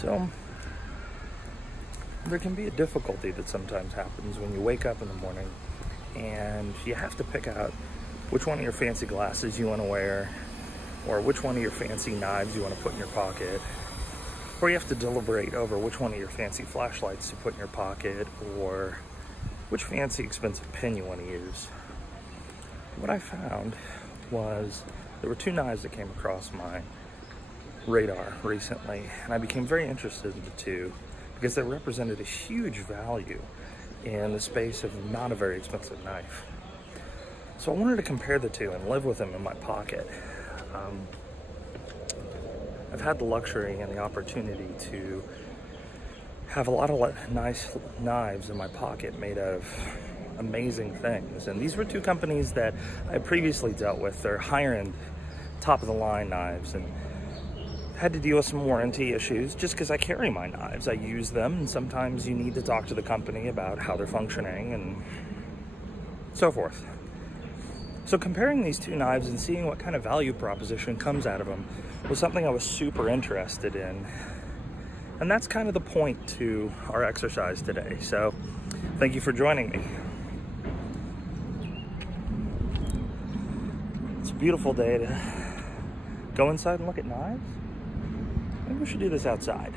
So there can be a difficulty that sometimes happens when you wake up in the morning and you have to pick out which one of your fancy glasses you want to wear, or which one of your fancy knives you want to put in your pocket, or you have to deliberate over which one of your fancy flashlights to put in your pocket, or which fancy expensive pen you want to use. What I found was there were two knives that came across my radar recently, and I became very interested in the two because they represented a huge value in the space of not a very expensive knife. So I wanted to compare the two and live with them in my pocket. I've had the luxury and the opportunity to have a lot of nice knives in my pocket made of amazing things. And these were two companies that I previously dealt with. They're higher end, top of the line knives, and had to deal with some warranty issues just because I carry my knives. I use them, and sometimes you need to talk to the company about how they're functioning and so forth. So comparing these two knives and seeing what kind of value proposition comes out of them was something I was super interested in. And that's kind of the point to our exercise today. So thank you for joining me. It's a beautiful day to go inside and look at knives. Maybe we should do this outside.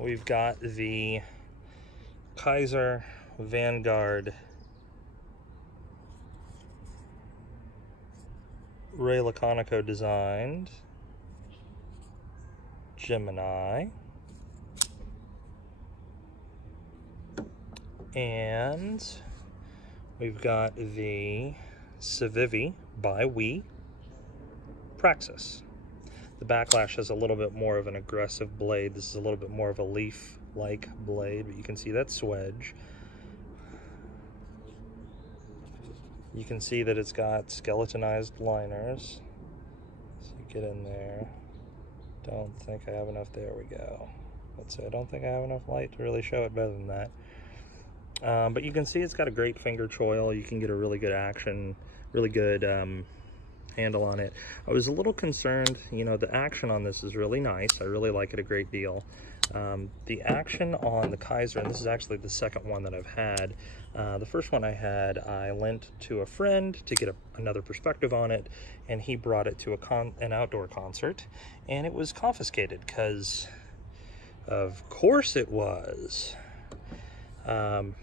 We've got the Kizer Vanguard Ray Laconico designed Gemini, and we've got the Civivi by Praxis. The backlash has a little bit more of an aggressive blade. This is a little bit more of a leaf-like blade, but you can see that swedge. You can see that it's got skeletonized liners. So you get in there. Don't think I have enough. There we go. Let's say I don't think I have enough light to really show it better than that. But you can see it's got a great finger choil. You can get a really good action, really good handle on it. I was a little concerned, you know, the action on this is really nice. I really like it a great deal. The action on the Kizer, and this is actually the second one that I've had. The first one I had, I lent to a friend to get another perspective on it, and he brought it to an outdoor concert, and it was confiscated because, of course it was. The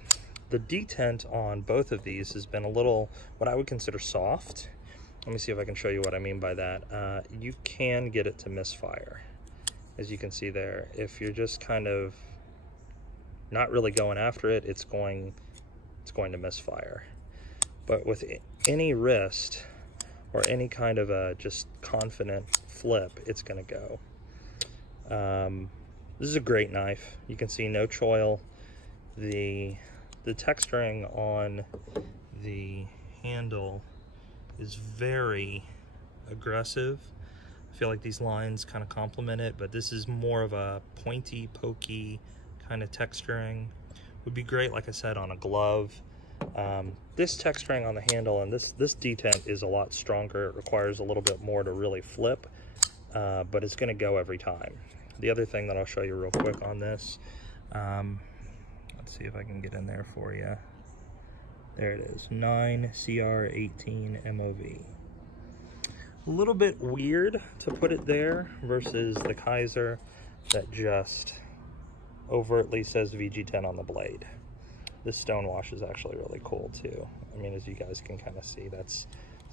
detent on both of these has been a little, what I would consider soft. Let me see if I can show you what I mean by that. You can get it to misfire, as you can see there. If you're just kind of not really going after it, it's going to misfire. But with any wrist or any kind of a just confident flip, it's going to go. This is a great knife. You can see no choil. The texturing on the handle is very aggressive. I feel like these lines kind of complement it, but this is more of a pointy, pokey kind of texturing. Would be great, like I said, on a glove. This texturing on the handle and this detent is a lot stronger. It requires a little bit more to really flip, but it's going to go every time. The other thing that I'll show you real quick on this, let's see if I can get in there for you. There it is, 9CR18 MOV. A little bit weird to put it there versus the Kizer that just overtly says VG10 on the blade. This stonewash is actually really cool too. I mean, as you guys can kind of see, it's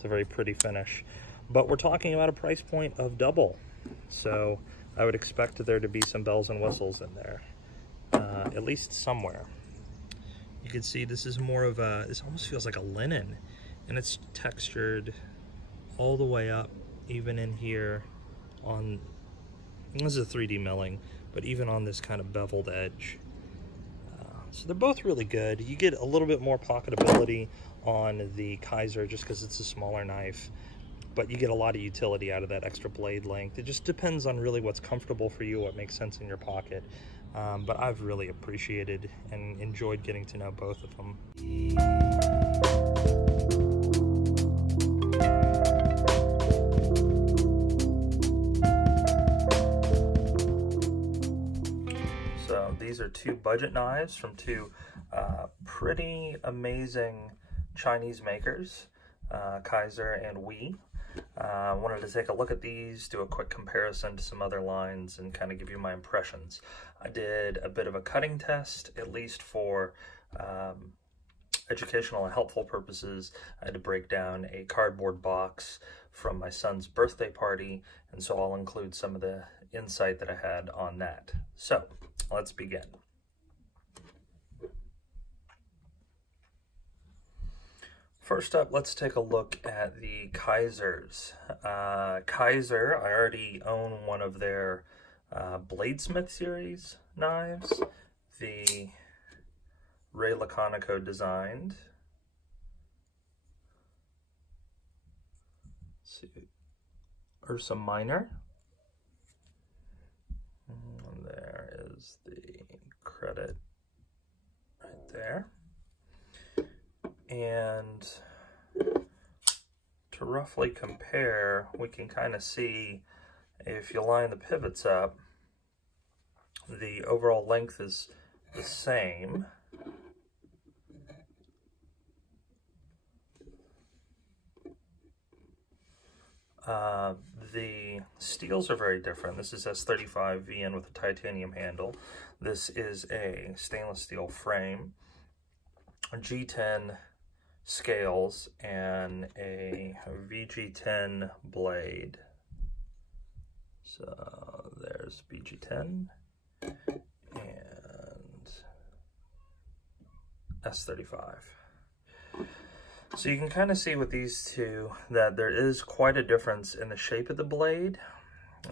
a very pretty finish. But we're talking about a price point of double. So I would expect there to be some bells and whistles in there. at least somewhere. You can see this is more of a, this almost feels like a linen, and it's textured all the way up, even in here on, this is a 3D milling, but even on this kind of beveled edge. So they're both really good. You get a little bit more pocketability on the Kizer just because it's a smaller knife, but you get a lot of utility out of that extra blade length. It just depends on really what's comfortable for you, what makes sense in your pocket. But I've really appreciated and enjoyed getting to know both of them. So these are two budget knives from two pretty amazing Chinese makers, Kizer and WE. Wanted to take a look at these, do a quick comparison to some other lines, and kind of give you my impressions. I did a bit of a cutting test, at least for educational and helpful purposes. I had to break down a cardboard box from my son's birthday party, and so I'll include some of the insight that I had on that. So let's begin. First up, let's take a look at the Kizers. Kizer, I already own one of their BLADESMITH series knives, the Ray Laconico designed. Let's see, URSA minor. And there is the credit right there. And to roughly compare, we can kind of see, if you line the pivots up, the overall length is the same. The steels are very different. This is S35 VN with a titanium handle. This is a stainless steel frame, a G10 scales, and a VG10 blade. So there's VG10 and S35. So you can kind of see with these two that there is quite a difference in the shape of the blade.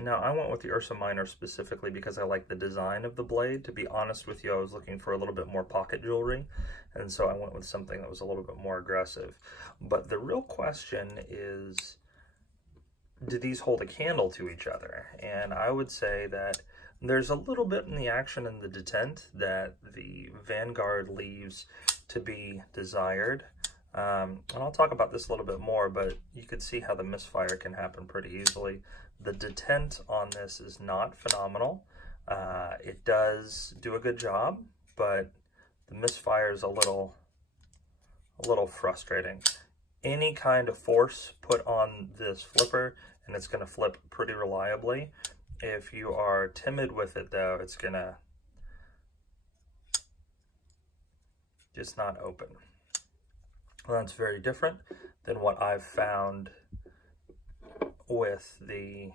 Now, I went with the URSA minor specifically because I like the design of the blade. To be honest with you, I was looking for a little bit more pocket jewelry, and so I went with something that was a little bit more aggressive. But the real question is, do these hold a candle to each other? And I would say that there's a little bit in the action in the detent that the Vanguard leaves to be desired. And I'll talk about this a little bit more, but you can see how the misfire can happen pretty easily. The detent on this is not phenomenal. It does do a good job, but the misfire is a little frustrating. Any kind of force put on this flipper, and it's going to flip pretty reliably. If you are timid with it, though, it's going to just not open. Well, that's very different than what I've found with the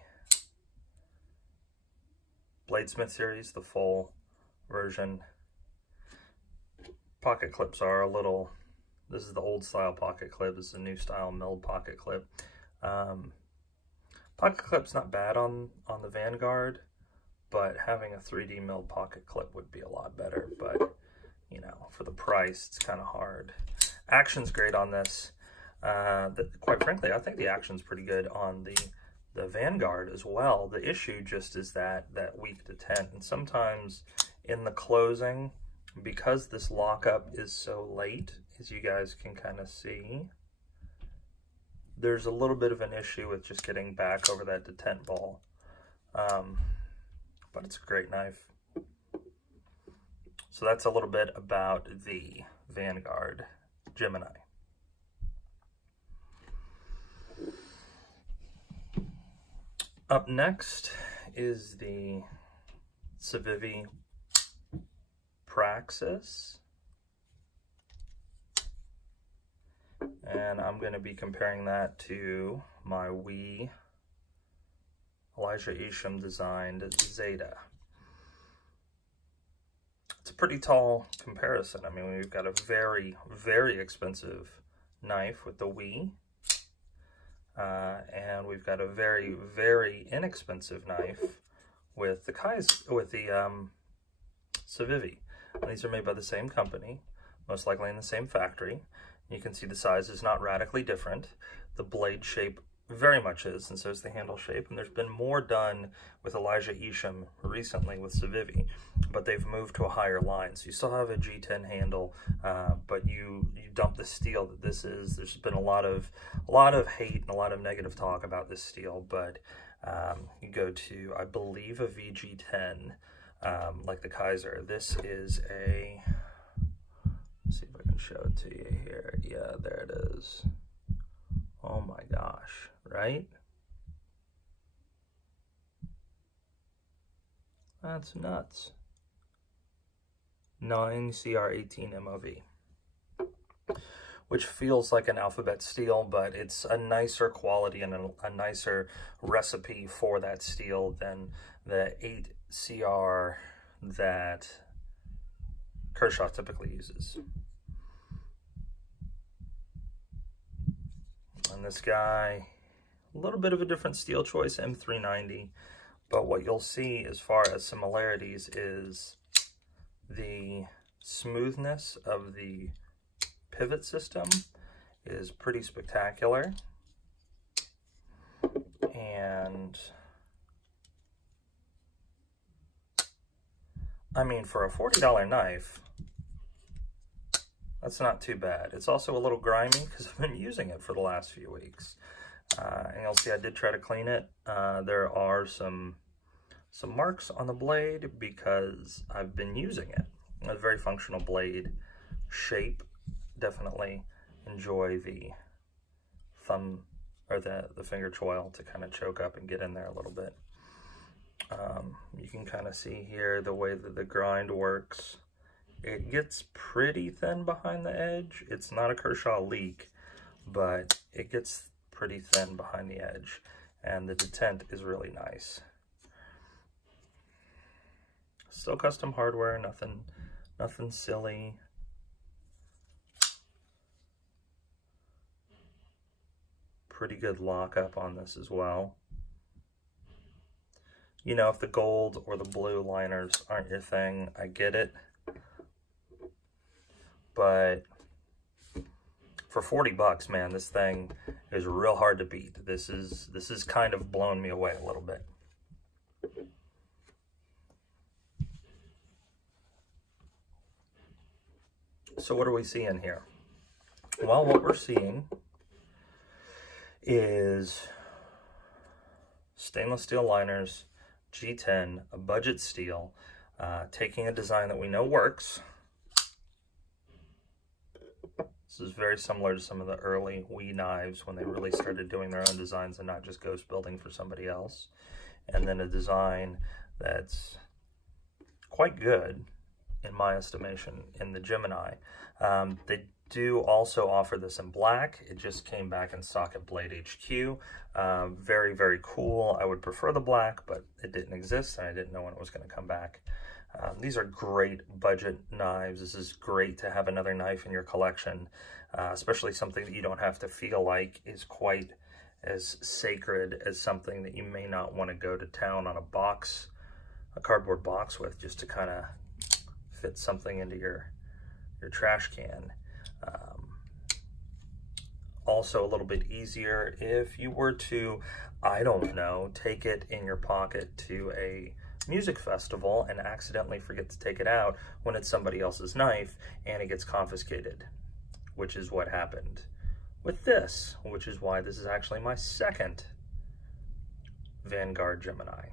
BLADESMITH series, the full version. Pocket clips are a little, this is the old style pocket clip, this is a new style milled pocket clip. Pocket clip's not bad on the Vanguard, but having a 3D milled pocket clip would be a lot better. But, you know, for the price, it's kind of hard. Action's great on this. Quite frankly, I think the action's pretty good on the Vanguard as well. The issue just is that weak detent, and sometimes in the closing, because this lockup is so late, as you guys can kind of see, there's a little bit of an issue with just getting back over that detent ball. But it's a great knife. So that's a little bit about the Vanguard Gemini. Up next is the Civivi Praxis, and I'm going to be comparing that to my WE Elijah Isham designed Zeta. it's a pretty tall comparison. I mean, we've got a very, very expensive knife with the Wii, and we've got a very, very inexpensive knife with the Civivi. And these are made by the same company, most likely in the same factory. You can see the size is not radically different. The blade shape very much is, and so is the handle shape. And there's been more done with Elijah Isham recently with Civivi, but they've moved to a higher line. So you still have a G10 handle, but you dump the steel that this is. There's been a lot of hate and a lot of negative talk about this steel, but you go to, I believe, a VG10, like the Kizer. This is a, let's see if I can show it to you here. Yeah, there it is. Oh my gosh, right? That's nuts. 9CR18 MOV, which feels like an alphabet steel, but it's a nicer quality and a nicer recipe for that steel than the 8CR that Kershaw typically uses. And this guy, a little bit of a different steel choice, M390, but what you'll see as far as similarities is the smoothness of the pivot system is pretty spectacular. And I mean, for a $40 knife, that's not too bad. It's also a little grimy because I've been using it for the last few weeks. And you'll see I did try to clean it. There are some marks on the blade because I've been using it. A very functional blade shape. Definitely enjoy the thumb or the finger choil to kind of choke up and get in there a little bit. You can kind of see here the way that the grind works. It gets pretty thin behind the edge. It's not a Kershaw leak, but it gets pretty thin behind the edge, and the detent is really nice. Still custom hardware, nothing silly. Pretty good lockup on this as well. You know, if the gold or the blue liners aren't your thing, I get it. But for 40 bucks, man, this thing is real hard to beat. This is kind of blown me away a little bit. So what are we seeing here? Well, what we're seeing is stainless steel liners, G10, a budget steel, taking a design that we know works. This is very similar to some of the early Wii knives when they really started doing their own designs and not just ghost building for somebody else. And then a design that's quite good, in my estimation, in the Gemini. They do also offer this in black. It just came back in stock at Blade HQ. Very, very cool. I would prefer the black, but it didn't exist, and I didn't know when it was going to come back. These are great budget knives. This is great to have another knife in your collection, especially something that you don't have to feel like is quite as sacred as something that you may not want to go to town on a cardboard box with, just to kind of fit something into your trash can. Also a little bit easier if you were to, I don't know, take it in your pocket to a music festival and accidentally forget to take it out when it's somebody else's knife and it gets confiscated, which is what happened with this, which is why this is actually my second Vanguard Gemini.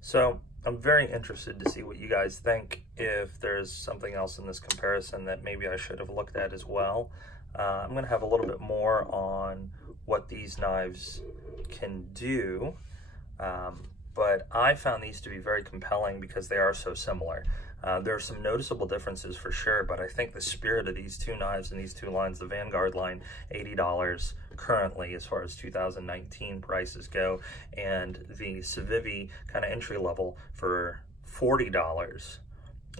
So I'm very interested to see what you guys think, if there's something else in this comparison that maybe I should have looked at as well. I'm going to have a little bit more on what these knives can do. but I found these to be very compelling because they are so similar. There are some noticeable differences for sure, but I think the spirit of these two knives and these two lines, the Vanguard line, $80 currently as far as 2019 prices go, and the Civivi kind of entry level for $40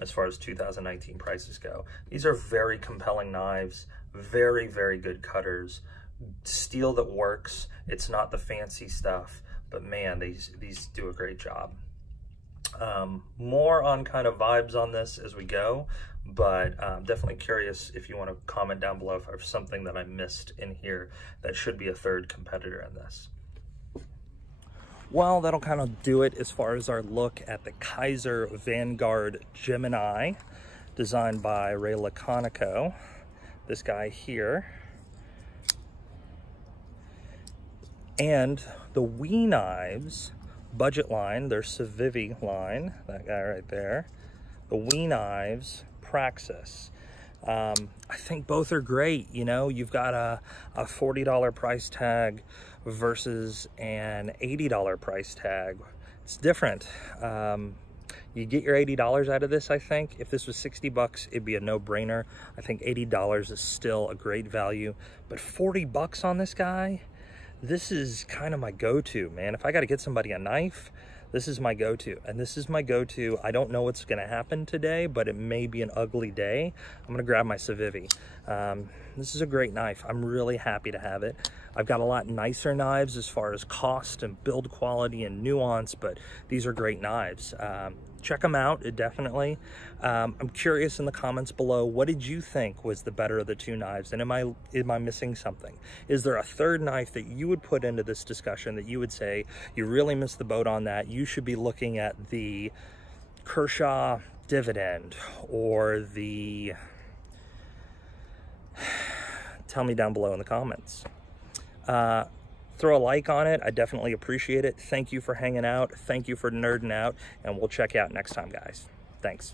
as far as 2019 prices go. These are very compelling knives, very, very good cutters, steel that works. It's not the fancy stuff, but man, these do a great job. More on kind of vibes on this as we go, but definitely curious if you want to comment down below if there's something that I missed in here that should be a third competitor in this. Well, that'll kind of do it as far as our look at the Kizer Vanguard Gemini, designed by Laconico, this guy here. And the WE knives, budget line, their Civivi line, that guy right there. The WE knives, Praxis. I think both are great. You know, you've got a $40 price tag versus an $80 price tag. It's different. You get your $80 out of this, I think. If this was 60 bucks, it'd be a no-brainer. I think $80 is still a great value, but 40 bucks on this guy, this is kind of my go-to, man. If I got to get somebody a knife, this is my go-to, and this is my go-to. I don't know what's going to happen today, but it may be an ugly day. I'm going to grab my Civivi. This is a great knife. I'm really happy to have it. I've got a lot nicer knives as far as cost and build quality and nuance, but these are great knives. Check them out, definitely. I'm curious in the comments below, what did you think was the better of the two knives? And am I missing something? Is there a third knife that you would put into this discussion that you would say, you really missed the boat on that? You should be looking at the Kershaw Dividend or the... Tell me down below in the comments. Throw a like on it. I definitely appreciate it. Thank you for hanging out. Thank you for nerding out, and we'll check you out next time, guys. Thanks.